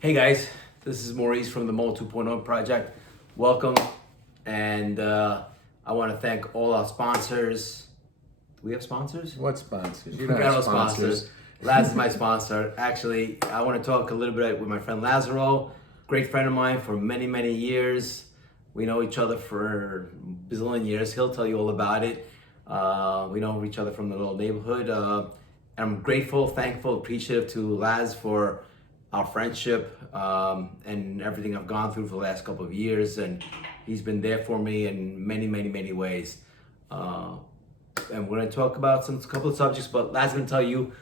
Hey guys, this is Maurice from the Mo 2.0 Project. Welcome, and I want to thank all our sponsors. Do we have sponsors? What sponsors? You We don't got have no sponsors. Laz is my sponsor. Actually, I want to talk a little bit with my friend Lazaro, great friend of mine for many, many years. We know each other for a bazillion years. He'll tell you all about it. We know each other from the little neighborhood. And I'm grateful, thankful, appreciative to Laz for our friendship and everything I've gone through for the last couple of years. And he's been there for me in many, many, many ways. And we're going to talk about a couple of subjects, but Laz is going to tell you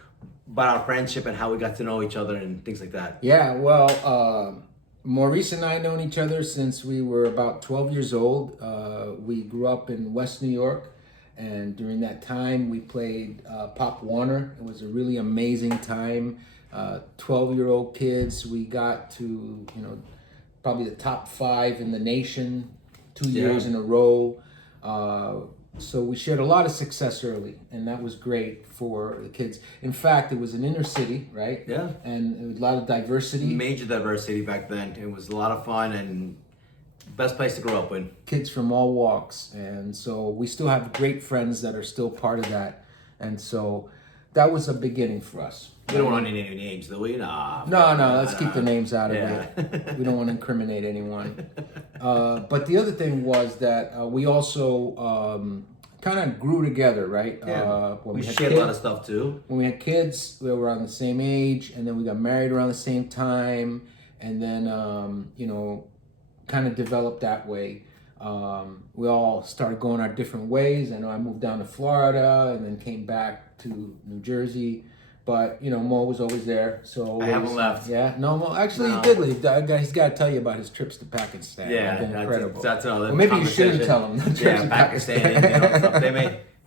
about our friendship and how we got to know each other and things like that. Yeah, well, Maurice and I known each other since we were about 12 years old. We grew up in West New York, and during that time we played Pop Warner. It was a really amazing time. 12-year-old kids, we got to, probably the top 5 in the nation 2 years in a row. So we shared a lot of success early, and that was great for the kids. In fact, it was an inner city, right? Yeah. And it was a lot of diversity. Major diversity back then. It was a lot of fun and best place to grow up in. Kids from all walks. And so we still have great friends that are still part of that. And so that was a beginning for us. We don't want to name any names, do we? No, let's keep the names out of it. We don't want to incriminate anyone. But the other thing was that we also kind of grew together, right? Yeah. When we had shared kids, a lot of stuff too. When we had kids, we were around the same age, and then we got married around the same time, and then, kind of developed that way. We all started going our different ways. I know I moved down to Florida and then came back to New Jersey. But, Mo was always there. So I haven't left. Yeah, no, Mo, actually No. he did leave. He's got to tell you about his trips to Pakistan. Yeah, They've been incredible. That's another Well, maybe you shouldn't conversation. tell him. The trips Yeah, to Pakistan. Stuff.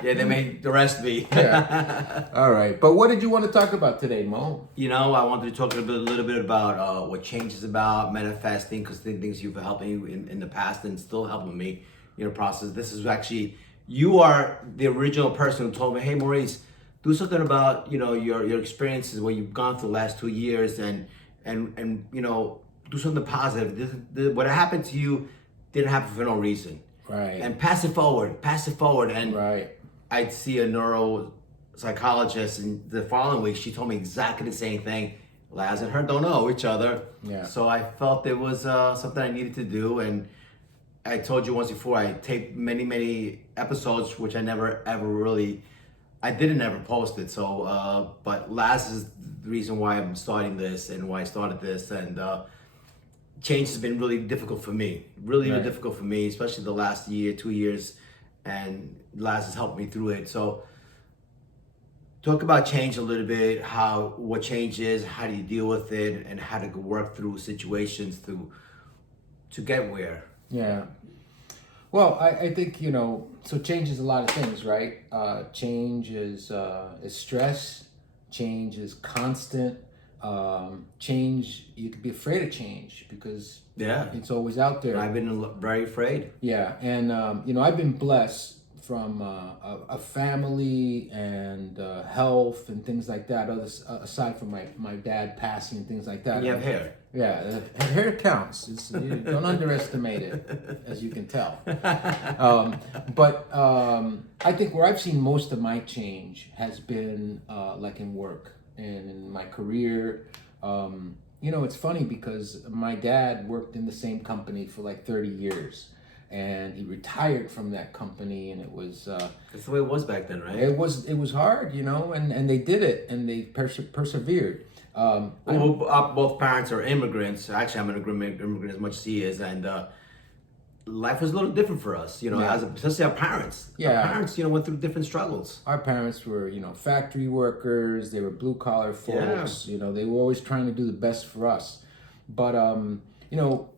They may arrest me. Yeah. All right. But what did you want to talk about today, Mo? I wanted to talk a little bit about what change is about, manifesting, because things you've helped me in the past and still helping me in the process. This is actually, you are the original person who told me, hey, Maurice, do something about, your experiences, what you've gone through the last 2 years and do something positive. What happened to you didn't happen for no reason. Right. And pass it forward. And Right. I'd see a neuropsychologist, and the following week she told me exactly the same thing. Laz and her don't know each other. Yeah. So I felt there was something I needed to do, and I told you once before, I taped many, many episodes, which I didn't ever post it. So, but Laz is the reason why I'm starting this and why I started this, and change has been really difficult for me. Really Right. difficult for me, especially the last year, 2 years, and Laz has helped me through it. So talk about change a little bit, what change is, how do you deal with it, and how to work through situations to get where. Yeah. Well, I think, so change is a lot of things, right? Change is stress. Change is constant. Change, you could be afraid of change because it's always out there. I've been very afraid. Yeah, and I've been blessed from a family and health and things like that. Aside from my dad passing and things like that. And you have hair. Yeah, hair counts. You don't underestimate it, as you can tell. But I think where I've seen most of my change has been like in work and in my career. It's funny because my dad worked in the same company for like 30 years. And he retired from that company, and it was That's the way it was back then, right? it was hard, and they did it, and they persevered. Both parents are immigrants. Actually, I'm an immigrant as much as he is, and life was a little different for us, especially our parents. Yeah. Our parents, went through different struggles. Our parents were, factory workers. They were blue collar folks. They were always trying to do the best for us. But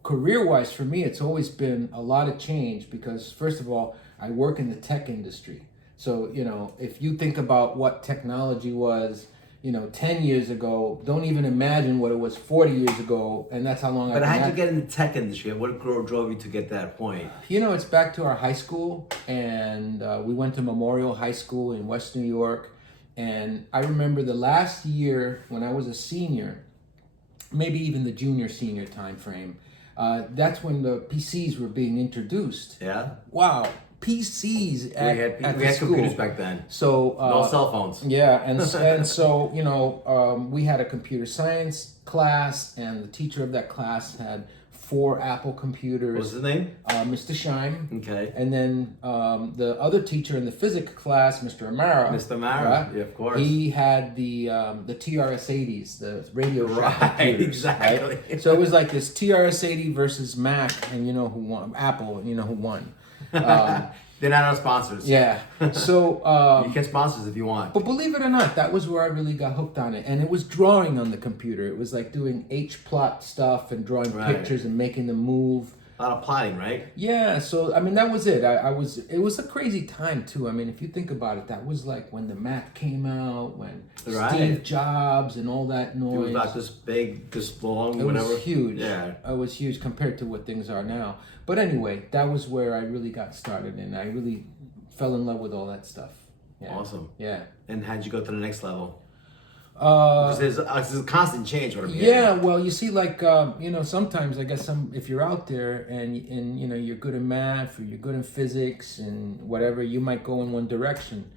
career wise for me, it's always been a lot of change because first of all, I work in the tech industry. So if you think about what technology was, 10 years ago, don't even imagine what it was 40 years ago, and that's how long I've But been how'd you at. get in the tech industry? What drove you to get that point? It's back to our high school, and we went to Memorial High School in West New York, and I remember the last year when I was a senior, maybe even the junior senior time frame. That's when the PCs were being introduced. Yeah. Wow, PCs at we the had school. computers back then. So No cell phones. yeah, and so we had a computer science class, and the teacher of that class had 4 Apple computers. What's his name? Mr. Scheim. Okay. And then the other teacher in the physics class, Mr. Amara. Mr. Amara, yeah, of course. He had the TRS-80s, the Radio Shack computers. Exactly. Right? So it was like this TRS-80 versus Mac, and you know who won? Apple, and you know who won. They're not our sponsors. Yeah. So you can sponsors if you want. but believe it or not, that was where I really got hooked on it. And it was drawing on the computer. It was like doing H-plot stuff and drawing pictures and making them move. A lot of plotting, right? Yeah, so I mean that was it. It was a crazy time too. I mean, if you think about it, that was like when the Mac came out, when Steve Jobs and all that noise. It was about this big, this long, it whatever. was huge. Yeah. It was huge compared to what things are now. But anyway, that was where I really got started, and I really fell in love with all that stuff. Yeah. Awesome. Yeah. And how'd you go to the next level? Because there's a constant change. What I'm hearing. Yeah, well, you see, like sometimes I guess if you're out there and you're good in math or you're good in physics and whatever, you might go in one direction.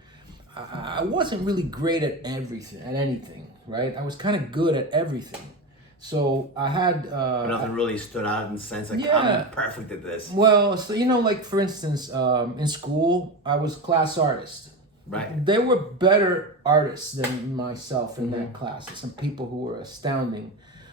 I wasn't really great at anything, right? I was kind of good at everything. So I had... but nothing really stood out in the sense like, I'm perfect at this. Well, so, like, for instance, in school, I was class artist. Right. There were better artists than myself in that class. Some people who were astounding.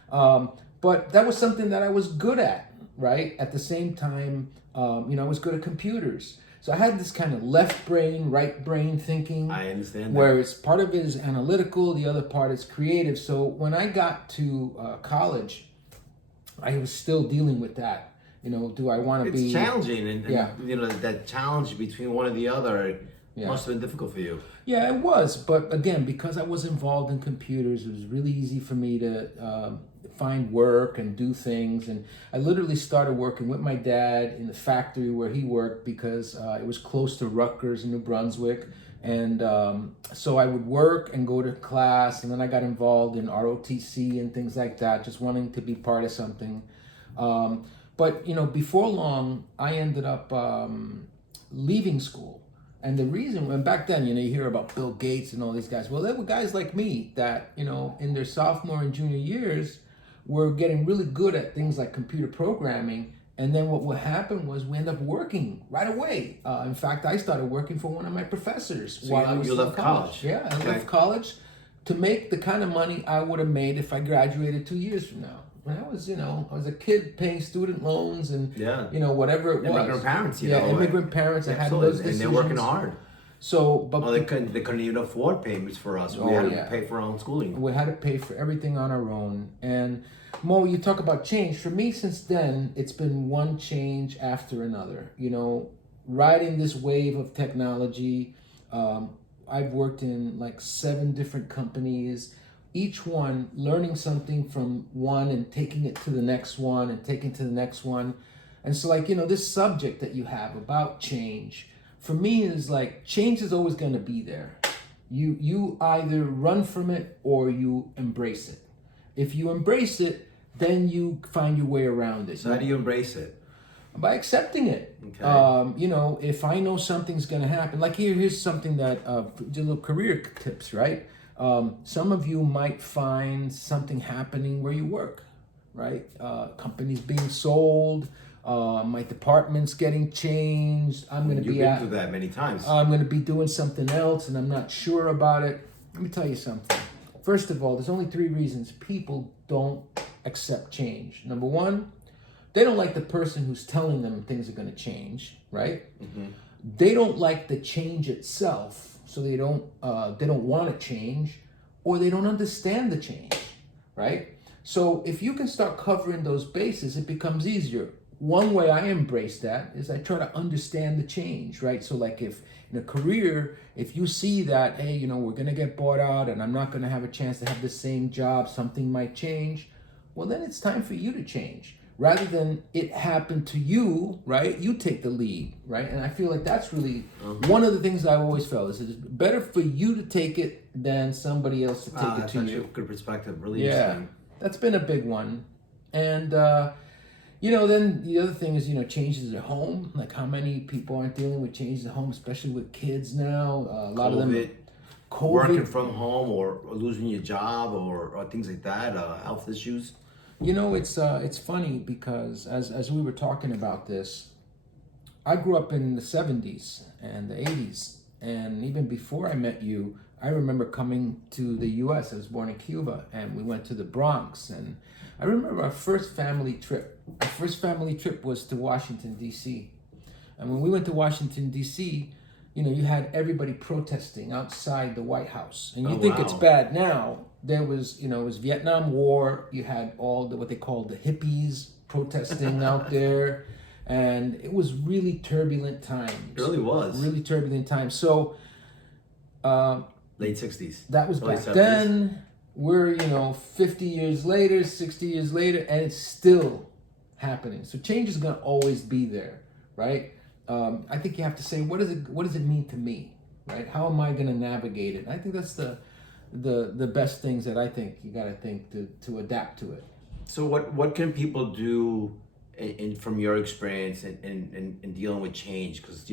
But that was something that I was good at, right? At the same time, I was good at computers. So I had this kind of left brain, right brain thinking. I understand that. Where it's part of it is analytical, the other part is creative. So when I got to college, I was still dealing with that. Do I want to be... It's challenging, and that challenge between one and the other must have been difficult for you. Yeah, it was. But again, because I was involved in computers, it was really easy for me to find work and do things. And I literally started working with my dad in the factory where he worked because it was close to Rutgers in New Brunswick. And so I would work and go to class, and then I got involved in ROTC and things like that, just wanting to be part of something. But before long, I ended up leaving school. And the reason, when back then, you hear about Bill Gates and all these guys. Well, there were guys like me that, in their sophomore and junior years, were getting really good at things like computer programming. And then what would happen was we end up working right away. In fact, I started working for one of my professors while I was you left college. Yeah, I left college to make the kind of money I would have made if I graduated 2 years from now. When I was, I was a kid paying student loans and, whatever it was. Immigrant parents, immigrant parents. I had those decisions. And they're working hard. So, but they couldn't even afford payments for us. We had to pay for our own schooling. We had to pay for everything on our own. And Mo, you talk about change. For me, since then, it's been one change after another. Riding this wave of technology. I've worked in like 7 different companies. Each one learning something from one and taking it to the next one and taking it to the next one. And so this subject that you have about change, for me is like change is always going to be there. You either run from it or you embrace it. If you embrace it, then you find your way around it. So how do you embrace it? By accepting it. Okay. If I know something's going to happen, like here's something that, little career tips, right? Some of you might find something happening where you work, right? Companies being sold, my department's getting changed. You've been through that many times. I'm going to be doing something else and I'm not sure about it. Let me tell you something. First of all, there's only 3 reasons people don't accept change. Number 1, they don't like the person who's telling them things are going to change, right? Mm-hmm. They don't like the change itself. So they don't want to change, or they don't understand the change, right? So if you can start covering those bases, it becomes easier. One way I embrace that is I try to understand the change, right? So like if in a career, if you see that, hey, we're going to get bought out and I'm not going to have a chance to have the same job, something might change, well, then it's time for you to change. Rather than it happen to you, right? You take the lead, right? And I feel like that's really one of the things I've always felt is it's better for you to take it than somebody else to take it to you. That's a good perspective. Really interesting. that's been a big one. And then the other thing is, changes at home. Like how many people aren't dealing with changes at home, especially with kids now. A lot of them, working from home, or losing your job, or things like that, health issues. It's funny because as we were talking about this, I grew up in the 70s and the 80s, and even before I met you, I remember coming to the U.S. I was born in Cuba, and we went to the Bronx, and I remember our first family trip. Our first family trip was to Washington, D.C. And when we went to Washington, D.C., you had everybody protesting outside the White House. And you think it's bad now. There was, it was Vietnam War. You had all what they called the hippies protesting out there. And it was really turbulent times. It really was. Really turbulent times. So, late 60s. That was back 70s. Then. We're, 50 years later, 60 years later, and it's still happening. So change is going to always be there, right? I think you have to say, what does it mean to me, right? How am I going to navigate it? I think that's the best things that I think you got to think to adapt to it. So what can people do from your experience in dealing with change? Because,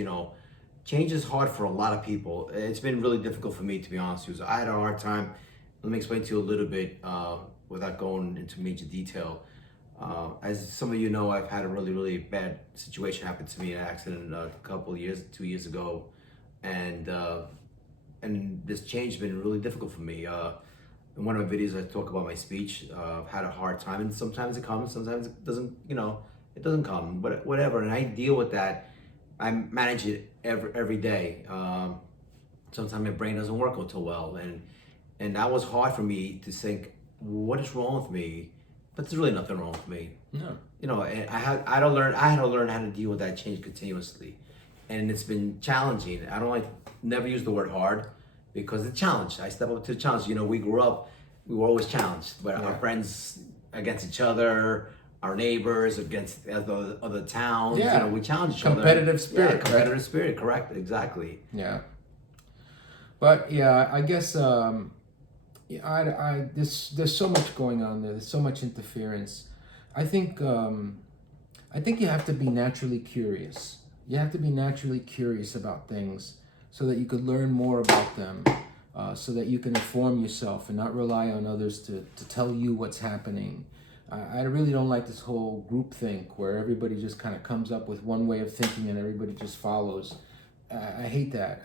change is hard for a lot of people. It's been really difficult for me, to be honest with you. I had a hard time. Let me explain to you a little bit without going into major detail. As some of you know, I've had a really, really bad situation happen to me, an accident a couple of years, 2 years ago. And this change has been really difficult for me. In one of my videos, I talk about my speech. I've had a hard time, and sometimes it comes, sometimes it doesn't, it doesn't come, but whatever. And I deal with that. I manage it every day. Sometimes my brain doesn't work too well. And that was hard for me to think, what is wrong with me? But there's really nothing wrong with me. No. And I had to learn how to deal with that change continuously. And it's been challenging. I don't never use the word hard, because it's challenge. I step up to the challenge. We grew up, we were always challenged. But our friends against each other, our neighbors against other towns. Yeah. We challenge each other. Competitive spirit. Yeah, competitive spirit, correct, exactly. Yeah. But yeah, I guess there's so much going on there. There's so much interference. I think you have to be naturally curious. You have to be naturally curious about things so that you could learn more about them, so that you can inform yourself and not rely on others to tell you what's happening. I really don't like this whole group think where everybody just kind of comes up with one way of thinking and everybody just follows. I hate that.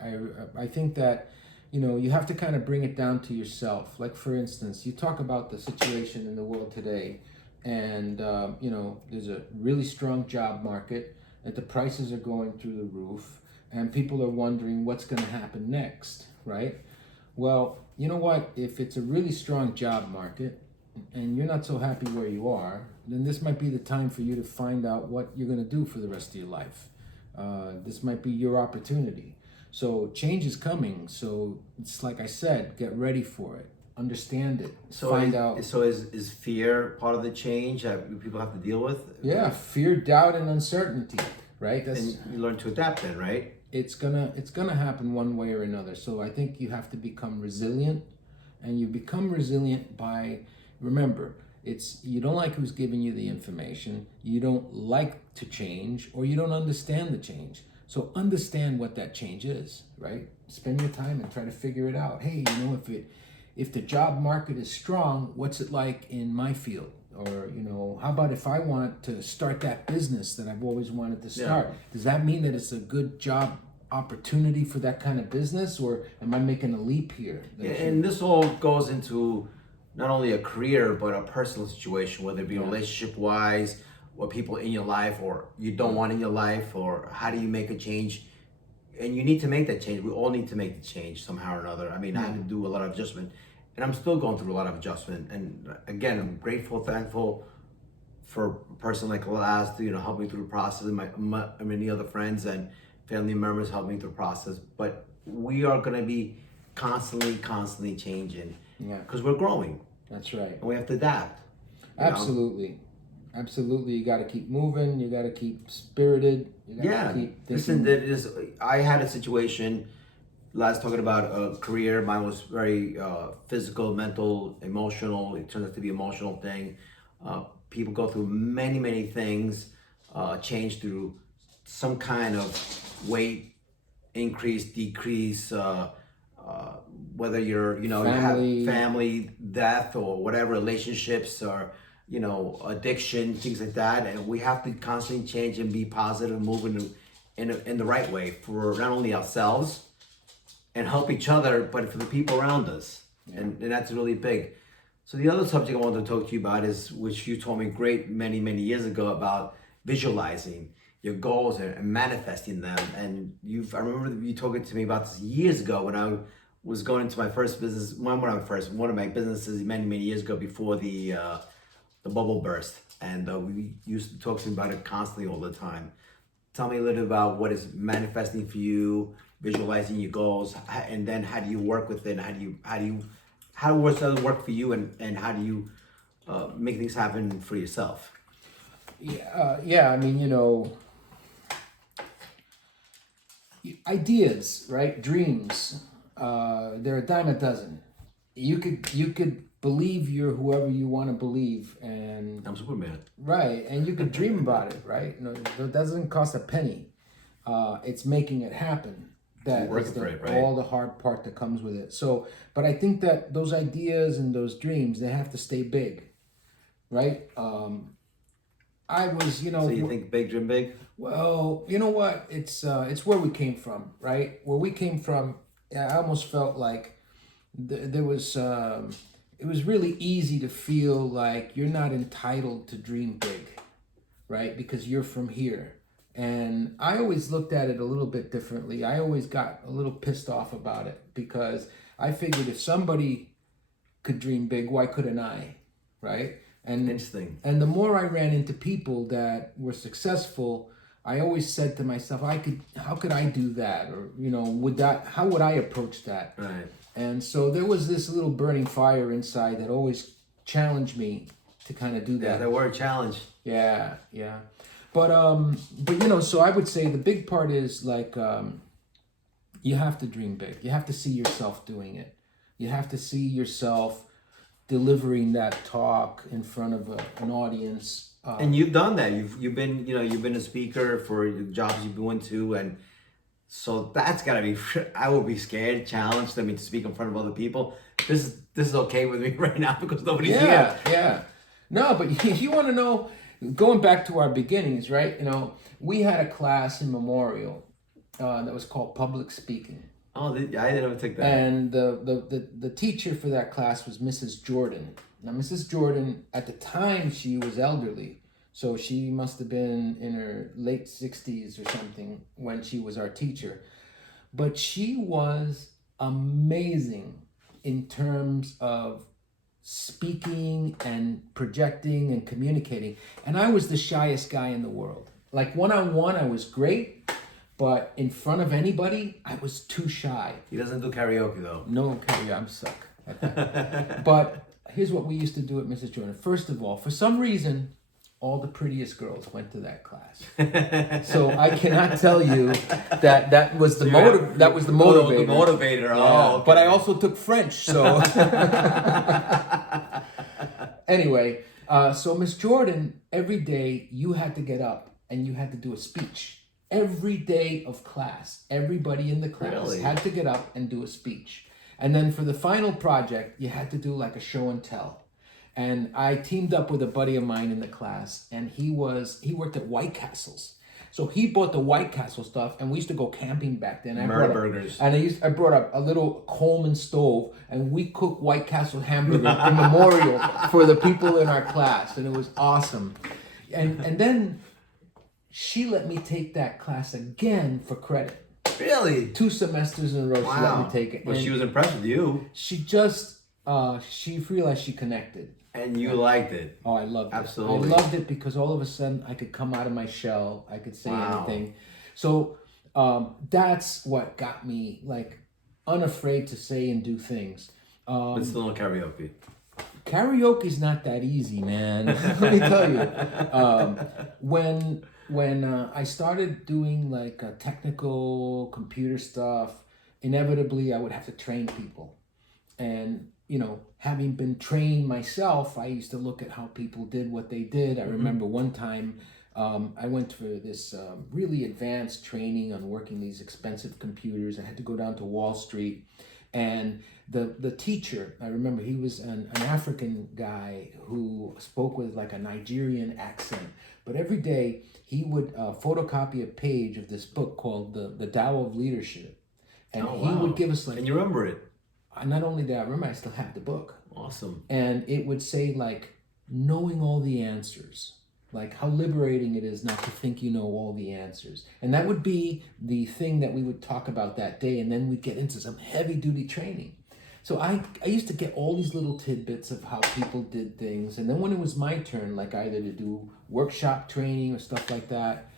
I think that you have to kind of bring it down to yourself. Like, for instance, you talk about the situation in the world today, and, there's a really strong job market, that the prices are going through the roof, and people are wondering what's going to happen next, right? Well, you know what? If it's a really strong job market, and you're not so happy where you are, then this might be the time for you to find out what you're going to do for the rest of your life. This might be your opportunity. So change is coming. So it's like I said, get ready for it. Understand it. Find out. So is fear part of the change that people have to deal with? Yeah, fear, doubt, and uncertainty, right? And you learn to adapt then, right? It's gonna happen one way or another. So I think you have to become resilient, and you become resilient by, remember, you don't like who's giving you the information, you don't like to change, or you don't understand the change. So understand what that change is, right? Spend your time and try to figure it out. Hey, if the job market is strong, what's it like in my field? Or, how about if I want to start that business that I've always wanted to start? Yeah. Does that mean that it's a good job opportunity for that kind of business, or am I making a leap here? And this all goes into not only a career, but a personal situation, whether it be relationship-wise, what people in your life or you don't want in your life, or how do you make a change? And you need to make that change. We all need to make the change somehow or another. I mean, I had to do a lot of adjustment, and I'm still going through a lot of adjustment. And again, I'm grateful, thankful for a person like Laz to help me through the process, and my many other friends and family members help me through the process. But we are going to be constantly changing, because we're growing. That's right. And we have to adapt. Absolutely. Absolutely, you got to keep moving. You got to keep spirited. You got to keep thinking. Listen, I had a situation Last talking about a career. Mine was very physical, mental, emotional. It turns out to be an emotional thing. People go through many, many things, change through some kind of weight increase, decrease, whether you're, you know, you have Family. family, death, or whatever, relationships, or, you know, addiction, things like that. And we have to constantly change and be positive, move in the right way for not only ourselves and help each other, but for the people around us. And that's really big. So the other subject I wanted to talk to you about is, which you told me great many years ago, about visualizing your goals and manifesting them. And I remember you talking to me about this years ago when I was going into my first business, one of my businesses many years ago before the bubble burst. And we used to talk to me about it constantly all the time. Tell me a little about what is manifesting for you, visualizing your goals, and then how do you work with it? How does it work for you, and how do you make things happen for yourself? Yeah. I mean, you know, ideas, right? Dreams. They're a dime a dozen. You could believe you're whoever you want to believe, and I'm Superman. right, and you could dream about it, right? No, it doesn't cost a penny. It's making it happen. That Working is for it, right? all the hard part that comes with it. So, but I think that those ideas and those dreams, they have to stay big, right? I was, you know. So you think big, dream big? Well, you know what? It's where we came from, right? Where we came from, I almost felt like there was. It was really easy to feel like you're not entitled to dream big, right? Because you're from here. And I always looked at it a little bit differently. I always got a little pissed off about it because I figured if somebody could dream big, why couldn't I, right? And Interesting. And the more I ran into people that were successful, I always said to myself, how could I do that? Or, you know, how would I approach that? Right. And so there was this little burning fire inside that always challenged me to kind of do Yeah, that. that word challenge. Yeah. But you know, so I would say the big part is like you have to dream big. You have to see yourself doing it. You have to see yourself delivering that talk in front of an audience. And you've done that. You've been a speaker for the jobs you've been to, and so that's gotta be. I would be scared, challenged. I mean, to speak in front of other people. This is okay with me right now because nobody's here. Yeah. No, but you want to know. Going back to our beginnings, right? You know, we had a class in Memorial that was called public speaking. Oh, I didn't take that. And the teacher for that class was Mrs. Jordan. Now, Mrs. Jordan, at the time, she was elderly. So she must have been in her late 60s or something when she was our teacher. But she was amazing in terms of speaking and projecting and communicating. And I was the shyest guy in the world. Like one-on-one, I was great. But in front of anybody, I was too shy. He doesn't do karaoke though. No karaoke, I'm suck at that. But here's what we used to do at Mrs. Jordan. First of all, for some reason, all the prettiest girls went to that class. So I cannot tell you that was the motivator. The motivator. Yeah. Oh, okay. But I also took French, so anyway. So Miss Jordan, every day you had to get up and you had to do a speech. Every day of class, everybody in the class had to get up and do a speech. And then for the final project, you had to do like a show and tell. And I teamed up with a buddy of mine in the class, and he worked at White Castles. So he bought the White Castle stuff, and we used to go camping back then. Burgers. And I brought up a little Coleman stove, and we cooked White Castle hamburger in Memorial for the people in our class, and it was awesome. And then she let me take that class again for credit. Really? 2 semesters in a row, she let me take it. Well, she was impressed with you. She just, she realized she connected. And you liked it. Oh, I loved it. Absolutely. I loved it because all of a sudden I could come out of my shell. I could say anything. So that's what got me like unafraid to say and do things. But still no karaoke. Karaoke's not that easy, man. Let me tell you. When I started doing like technical computer stuff, inevitably I would have to train people. And, having been trained myself, I used to look at how people did what they did. I remember one time I went for this really advanced training on working these expensive computers. I had to go down to Wall Street. And the teacher, I remember he was an African guy who spoke with like a Nigerian accent. But every day he would photocopy a page of this book called The Tao of Leadership. And he would give us like... And you remember it? Not only that, I remember I still have the book. Awesome. And it would say like, knowing all the answers. Like how liberating it is not to think you know all the answers. And that would be the thing that we would talk about that day. And then we'd get into some heavy duty training. So I used to get all these little tidbits of how people did things. And then when it was my turn, like either to do workshop training or stuff like that,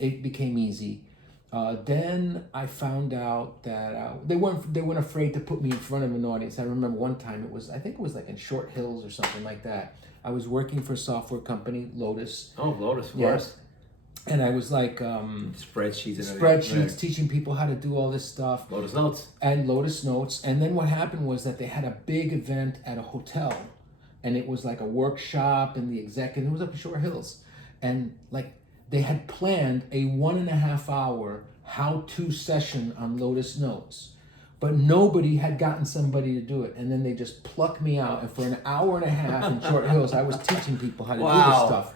it became easy. Then I found out that they weren't afraid to put me in front of an audience. I remember one time I think it was like in Short Hills or something like that. I was working for a software company, Lotus. Oh, Lotus, of course. And I was like... spreadsheets and everything. Spreadsheets, teaching people how to do all this stuff. Lotus Notes. And Lotus Notes. And then what happened was that they had a big event at a hotel. And it was like a workshop and the executive, it was up in Short Hills. And like they had planned a 1.5 hour how-to session on Lotus Notes. But nobody had gotten somebody to do it. And then they just plucked me out. And for an hour and a half in Short Hills, I was teaching people how to do this stuff.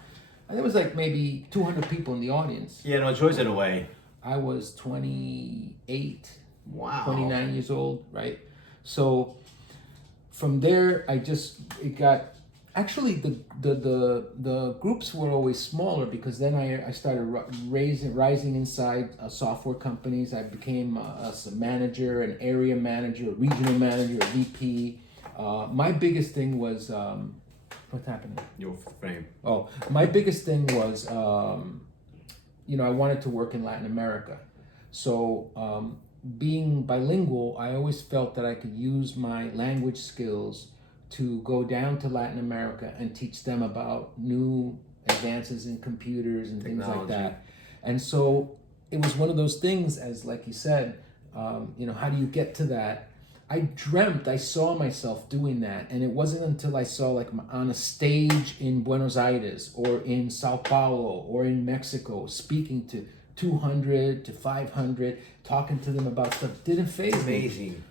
And there was like maybe 200 people in the audience. Yeah, no choice in a way. I was 28, Wow. 29 years old, right? So from there, it got... Actually, the groups were always smaller because then I started rising inside software companies. I became a manager, an area manager, a regional manager, a VP. My biggest thing was what's happening? Your frame. Oh, my biggest thing was I wanted to work in Latin America. So being bilingual, I always felt that I could use my language skills to go down to Latin America and teach them about new advances in computers and things like that. And so it was one of those things, as like you said, how do you get to that? I saw myself doing that. And it wasn't until I saw like on a stage in Buenos Aires or in Sao Paulo or in Mexico, speaking to 200 to 500, talking to them about stuff, didn't faze me. Amazing.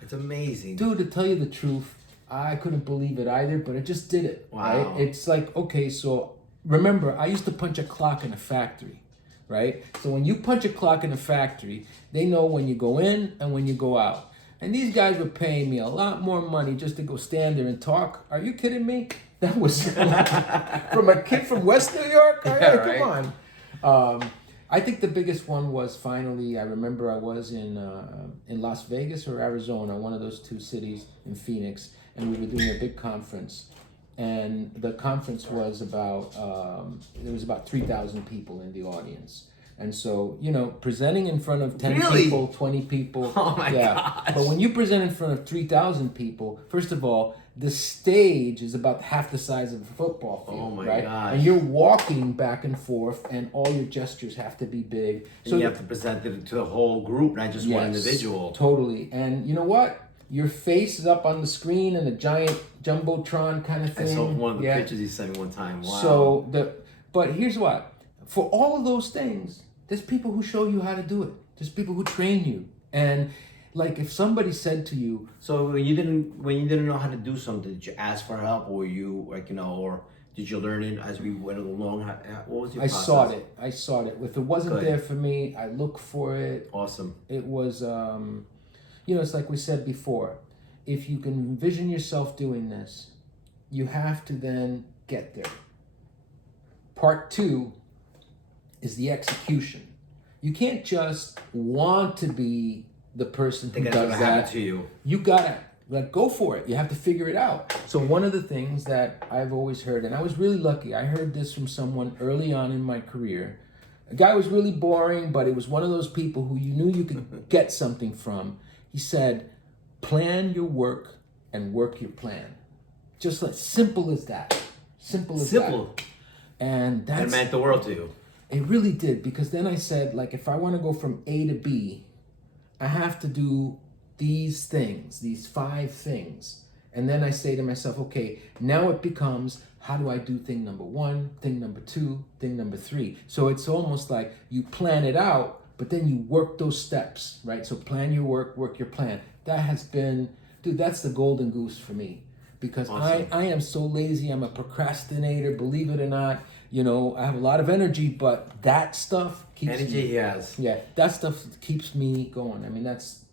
It's amazing. Dude, to tell you the truth, I couldn't believe it either, but it just did it. Wow. Right? It's like, okay, so remember, I used to punch a clock in a factory, right? So when you punch a clock in a factory, they know when you go in and when you go out. And these guys were paying me a lot more money just to go stand there and talk. Are you kidding me? That was from a kid from West New York? Yeah, right. Come on. I think the biggest one was finally, I remember I was in Las Vegas or Arizona, one of those two cities in Phoenix, and we were doing a big conference. And the conference was there was about 3,000 people in the audience. And so, presenting in front of 10 people, 20 people. Oh my gosh. But when you present in front of 3,000 people, first of all, the stage is about half the size of a football field, Oh my right? gosh. And you're walking back and forth, and all your gestures have to be big. So you have to present it to the whole group, not just one individual. Totally. And you know what? Your face is up on the screen in a giant jumbotron kind of thing. I saw one of the pictures you sent me one time. Wow. So but here's what: for all of those things, there's people who show you how to do it. There's people who train you. And like if somebody said to you, so when you didn't know how to do something, did you ask for help, or you or did you learn it as we went along? What was your process? I sought it. If it wasn't there for me, I looked for it. Awesome. It was, it's like we said before. If you can envision yourself doing this, you have to then get there. Part 2 is the execution. You can't just want to be the person who does that. To you. You gotta go for it. You have to figure it out. So one of the things that I've always heard, and I was really lucky, I heard this from someone early on in my career. A guy was really boring, but it was one of those people who you knew you could get something from. He said, plan your work and work your plan. Just like simple as that. Simple as that. And that meant the world to you. It really did, because then I said, like, if I want to go from A to B, I have to do these things, these 5 things. And then I say to myself, okay, now it becomes, how do I do thing number 1, thing number 2, thing number 3? So it's almost like you plan it out, but then you work those steps, right? So plan your work your plan. That has been, dude, that's the golden goose for me. Because Awesome. I am so lazy. I'm a procrastinator, believe it or not. You know, I have a lot of energy, but that stuff keeps Energy me. he has. Yeah, that stuff keeps me going. I mean, that's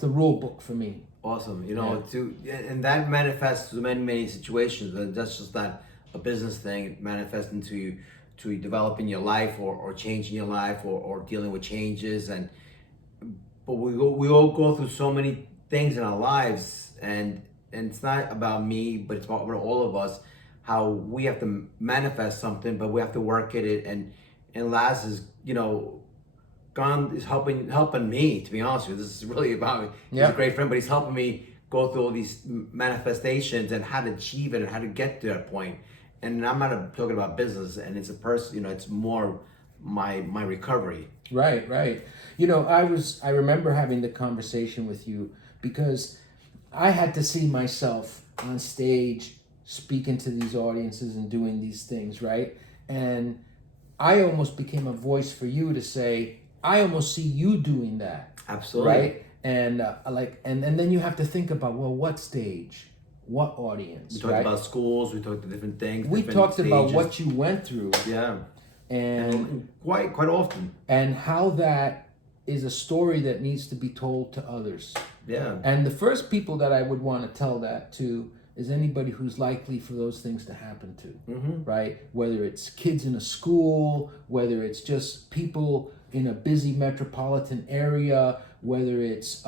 the rule book for me. Awesome. And that manifests to many situations. And that's just not a business thing. It manifests into to developing your life or changing your life or dealing with changes. But we all go through so many things in our lives, and it's not about me, but it's about all of us. How we have to manifest something, but we have to work at it. And Laz is helping me, to be honest with you. This is really about me. He's a great friend, but he's helping me go through all these manifestations and how to achieve it and how to get to that point. And I'm not talking about business, and it's a person, it's more my recovery. Right. I remember having the conversation with you because I had to see myself on stage speaking to these audiences and doing these things, right? And I almost became a voice for you to say, I almost see you doing that. Absolutely. Right? And and then you have to think about, well, what stage? What audience? We talked about schools, we talked about different things. We different talked about stages. what you went through. Yeah. And quite often. And how that is a story that needs to be told to others. Yeah. And the first people that I would want to tell that to is anybody who's likely for those things to happen to, right? Whether it's kids in a school, whether it's just people in a busy metropolitan area, whether it's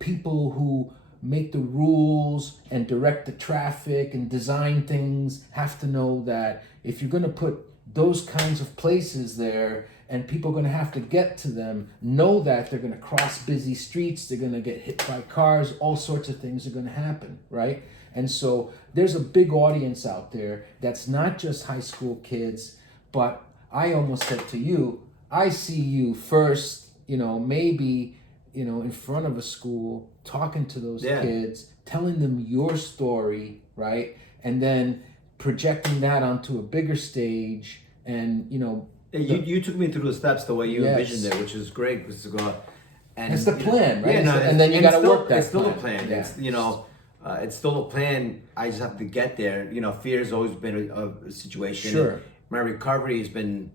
people who make the rules and direct the traffic and design things, have to know that if you're going to put those kinds of places there and people are going to have to get to them, know that they're going to cross busy streets, they're going to get hit by cars, all sorts of things are going to happen, right? And so there's a big audience out there that's not just high school kids, but I almost said to you, I see you first, maybe, in front of a school, talking to those kids, telling them your story, right? And then projecting that onto a bigger stage and, you took me through the steps the way you envisioned it, which is great. And it's the plan, right? Yeah, no, and then you got to work that. It's still plan. a plan. Yeah. It's still a plan. I just have to get there. Fear has always been a situation. Sure. My recovery has been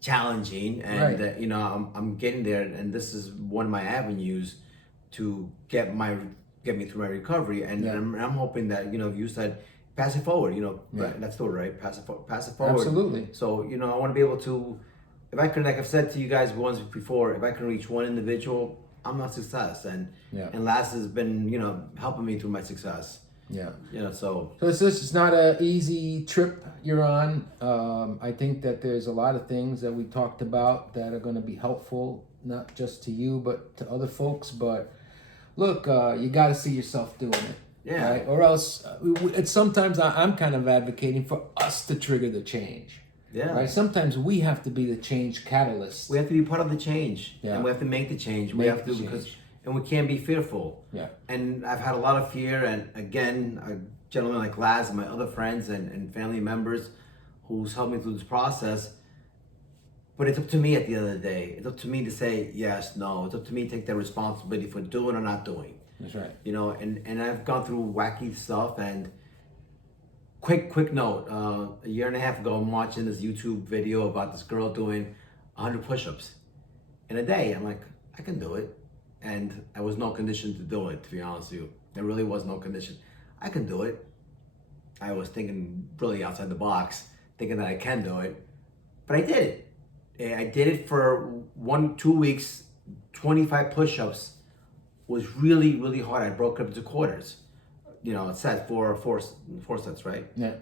challenging, and right. I'm getting there. And this is one of my avenues to get me through my recovery. And I'm hoping that you said pass it forward. That's still right. Pass it forward. Absolutely. So I want to be able to. If I can, like I've said to you guys once before, if I can reach one individual, I'm a success, and Laz has been, helping me through my success. Yeah. So this is not an easy trip you're on. I think that there's a lot of things that we talked about that are going to be helpful, not just to you, but to other folks. But look, you got to see yourself doing it. Yeah. Right? Or else, it's sometimes I'm kind of advocating for us to trigger the change. Yeah. Right. Sometimes we have to be the change catalyst. We have to be part of the change. Yeah. And we have to make the change. And we can't be fearful. Yeah. And I've had a lot of fear. And again, a gentleman like Laz and my other friends and family members who's helped me through this process. But it's up to me at the end of the day. It's up to me to say yes, no. It's up to me to take that responsibility for doing or not doing. That's right. And I've gone through wacky stuff. And quick note, a year and a half ago, I'm watching this YouTube video about this girl doing 100 push-ups in a day. I'm like, I can do it. And I was no condition to do it, to be honest with you. There really was no condition. I can do it. I was thinking really outside the box, thinking that I can do it. But I did it. I did it for 2 weeks, 25 push-ups. Was really, really hard. I broke it up into quarters. It says four sets, right? Yeah.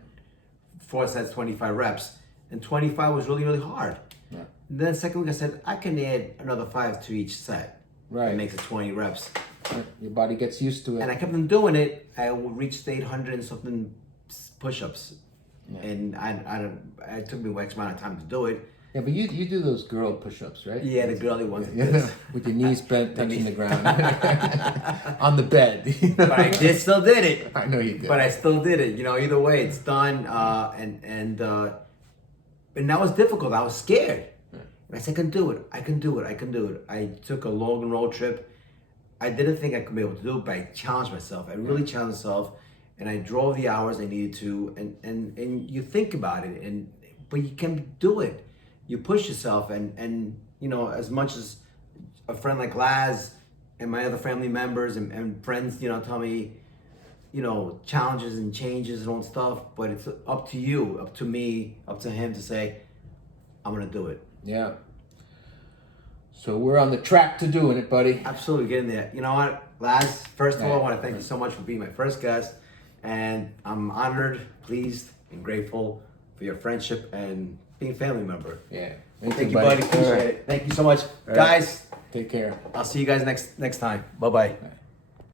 4 sets, 25 reps. And 25 was really, really hard. Yeah. And then second week I said, I can add another 5 to each set. Right. It makes it 20 reps. Your body gets used to it. And I kept on doing it. I reached 800 and something push-ups. Yeah. And it took me X amount of time to do it. Yeah, but you do those girl push-ups, right? Yeah, the girly ones. With your knees bent, touching the ground. On the bed. But I still did it. I know you did. But I still did it. Either way, it's done. And that was difficult. I was scared. And I said, I can do it. I can do it. I can do it. I took a long road trip. I didn't think I could be able to do it, but I challenged myself. I really challenged myself, and I drove the hours I needed to. And you think about it, but you can do it. You push yourself, and as much as a friend like Laz and my other family members and friends, tell me, challenges and changes and all stuff, but it's up to you, up to me, up to him to say, I'm gonna do it. Yeah. So we're on the track to doing it, buddy. Absolutely, get in there. You know what, Laz, first of all, I want to thank you so much for being my first guest, and I'm honored, pleased, and grateful for your friendship and being a family member. Yeah. Thank you, buddy. Appreciate it. Thank you so much. Guys, take care. I'll see you guys next time. Bye-bye.